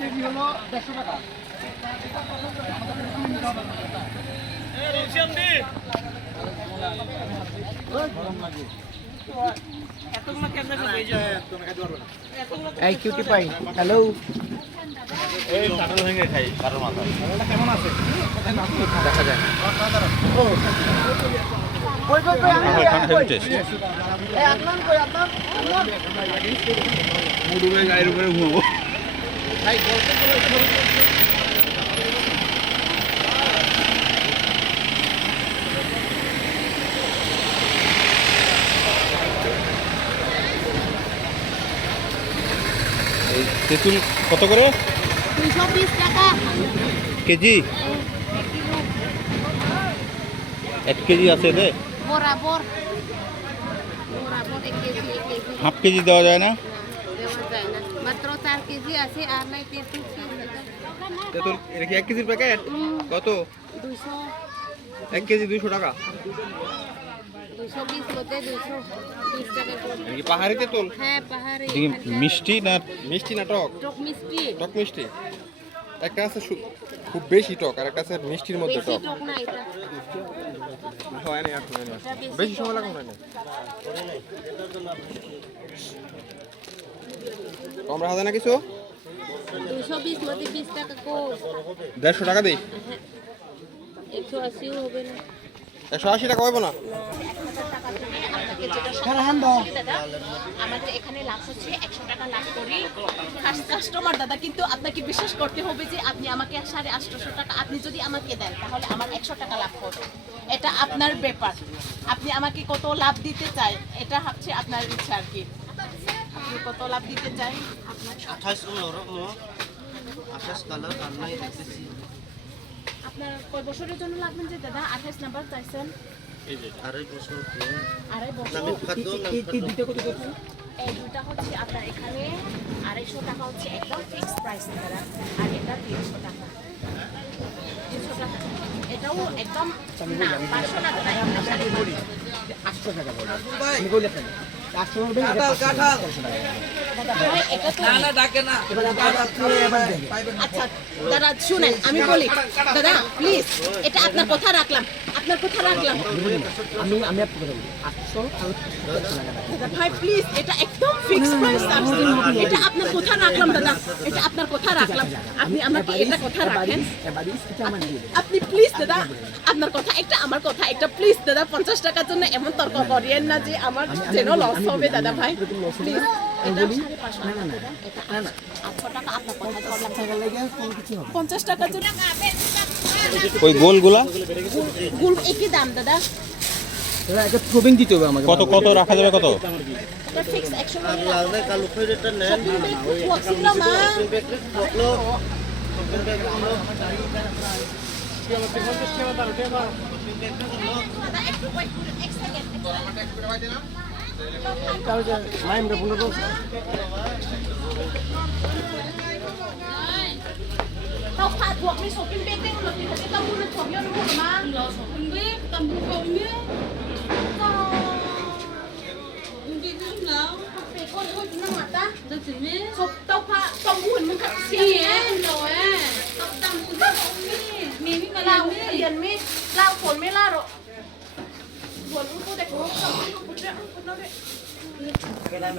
KG হলো 150 টাকা। এই কিউটি পাই হ্যালো এই কাটল ভেঙে খাই কারোর মাথা কেমন আছে দেখা যায় ও কই কই কই আমি হেভি টেস্ট এই আদনান কই আদনান মুডুবে গায়ের উপরে ঘুমাবো ভাই বলতে তেঁতুল কত করে 220 টাকা কেজি 1 কেজি আছে রে বরাবর 1 কেজি 1 কেজি হাফ কেজি দেওয়া যায় না দেওয়া যায় না মাত্র 4 কেজি আছে আর নাই 33 কেজি তেঁতুল এটা কি 1 কেজির প্যাকেট কত 200 1 কেজি 200 টাকা 220 মতে 220 টাকা করে। এটা কি পাহাড়ি তেঁতুল হ্যাঁ পাহাড়ে মিষ্টি না টক টক মিষ্টি টক মিষ্টি একটা আছে খুব বেশি টক আর একটা আছে মিষ্টির মধ্যে বেশি টক টক না এটা হয় না এখন এটা বেশি সময় লাগে না কম রাখা যায় না কিছু 220 মতে 20 টাকা কো 150 টাকা দিই 180 হবে না 180 টাকা হইব না আমাদের এখানে লাভ হচ্ছে 100 টাকা লাভ করি ফার্স্ট কাস্টমার দাদা, কিন্তু আপনাকে বিশ্বাস করতে হবে যে আপনি আমাকে 850 টাকা আপনি যদি আমাকে দেন তাহলে আমার 100 টাকা লাভ হবে। এটা আপনার ব্যাপার, আপনি আমাকে কত লাভ দিতে চাই এটা হচ্ছে আপনার ইচ্ছা আর কি। আপনি কত লাভ দিতে চাই আপনার কয় বছরের জন্য লাগবেন যে দাদা 28 নাম্বার চাইছেন? আড়াই বছর। এই দুটা হচ্ছে আপনার এখানে 250 টাকা হচ্ছে একদম ফিক্সড প্রাইস দাদা, আর এটা 300 টাকা 300 টাকা এটাও একদম না 500 টাকা দাদা, এটা 550 800 টাকা বলে আমি কই লেখেন 800 হবে কাঁঠাল ভাই, এটা তো এবার দেখেন আচ্ছা দাদা শুনেন আমি বলি দাদা প্লিজ, এটা আপনার কথা রাখলাম আপনার কথা রাখলাম আমি আপনাকে বলবো 800 আর 100 টাকা দাদা ভাই প্লিজ, এটা একদম ফিক্সড প্রাইস আছে, এটা আপনার কথা রাখলাম দাদা, এটা আপনার কথা রাখলাম, আপনি আমাকে এটা কথা রাখেন, এবারে এটা আমার দিয়ে আপনি প্লিজ দাদা আপনার কথা একটা আমার কথা একটা প্লিজ দাদা 50 টাকার জন্য এমন তর্ক করিয়েন না যে আমার যেন লস হবে দাদা ভাই প্লিজ। এটা 550 না না না এটা না না 800 টাকা আপনার কথা ধরলাম, টাকা লাগে কোন কিছু হবে 50 টাকার জন্য ওই গোলগুলা গুল একই দাম দাদা, দাদা একটা প্রবীণ দিতে হবে আমাকে কত কত রাখা যাবে কত এটা ফিক্স 100 টাকা কালো ফেরটা নেন ওয়াক্সিংটা মা দাদা একটু ওয়েট করুন এক সেকেন্ড মাইমটা ফোন করো tao phạt buộc đi số phim bên mà thì thấy tao mua được số nhiều đúng không mà lo số phim biết tao mua không biết đi đi nào phải con thôi chúng nó mặt ta được gì nhé số tao phạt tao mua mình thật xí em rồi tao tao mua rất không biết mình mới lao tiền mới lao phồn mới lao rồi phồn cũng có đẹp không không có đẹp không có đẹp